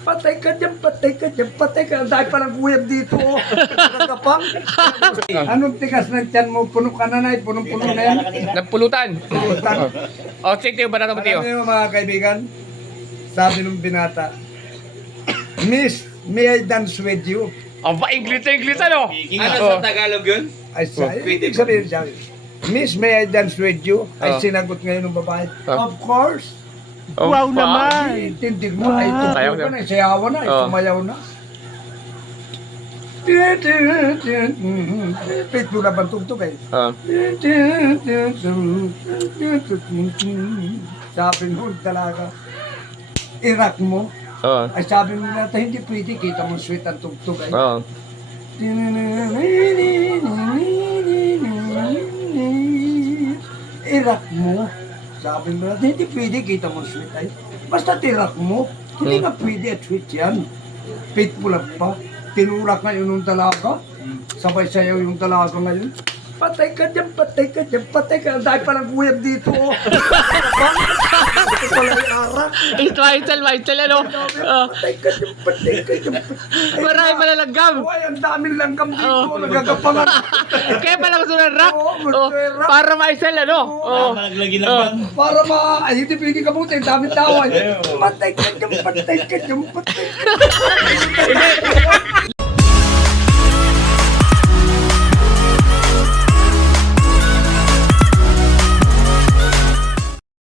Patay ka dyan, patay ka dyan, patay ka. Dahil palang kuyab dito. Nagkapang. Anong tigas ng tiyan mo? Puno ka na na, punong-puno na yan. Nagpulutan. Pulutan. O, check tayo ba natin mo tayo? Alam niyo mga kaibigan, sabi ng binata, Miss, may I dance with you? O, English na English ano? Ano sa Tagalog yun? Ay, ibig sabihin siya, Miss, may I dance with you? Ay, sinagot ngayon ng babae, of course. Oh, wow Ay, tindig mo, ay Sayaw tugtog na. na, sayawan na, ay Oh. sumayaw na. Pito na bang tugtog eh. Sabi mo talaga, irak mo. Ay sabi mo natin, hindi pwede, kita mo sweet ang tugtog eh. Irak mo. Sabi mo natin, hindi pwede, kita mo sweet ay. Basta tirak mo, hindi nga pwede at sweet yan. Pitbull pa. Tinurak ngayon yung talaga. Sabay sayaw yung talaga ngayon. Patay ka dyan, patay ka dyan, patay ka. Dahil palang kuyab dito. Ito pala yung arak. Michael, ano? Patay ka dyan, patay ka dyan. Marami pala langgam. Ay, ang daming langgam dito. Nagagapangan. Kaya pala gusto ng rap. Oo, gusto ng rap. Para Michael, ano? Malaglag lang bang? Para ay, hindi pwede ka buti. Ang daming tao. Patay ka dyan, patay ka dyan, patay ka dyan.